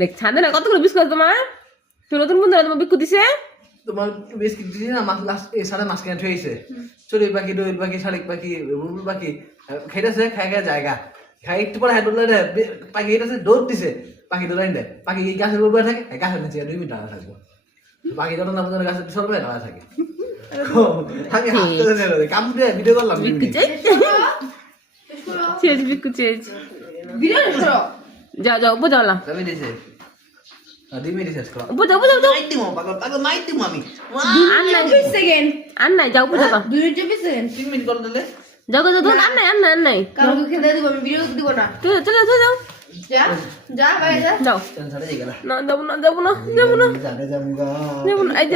দেখ ছাদে না কতগুলো বিস্কুট আছে তোমার নতুন বন্ধুরা তোমার বিস্কুট দিছে তোমার বিস্কিট দিছি না সাড়ে মাঝখানে ঠেয়েছে চড়ুই পাখি দোয়েল পাখি শালিক পাখি বুলবুল পাখি খাইতেছে খাই জায়গা খাই একটু পরে হাইড্রোল পাখি খাইতেছে দৌড় দিছে পাখি দৌড়াই দেয় পাখি এই গাছের উপরে থাকে গাছের নিচে 2 মিনিট দাঁড়া থাকবো পাখি যত না পর্যন্ত গাছের সরবে দাঁড়া থাকে আমি হাসতে কাম দিয়ে ভিডিও করলাম বিস্কুট চেয়েছি বিস্কুট চেয়েছি যাও যাও বোঝালাম আমি দিছে দিমি দিছে স্কো বোঝাও মাইট দিমু পাগল মাইট দিমু আমি আর নাই যাও বোঝাবা 3 মিনিট করে দিলে যাও যাও আর নাই চলে যাও যাও ছাড়ে গেল না যাবো না জানে যামুগা যাবো না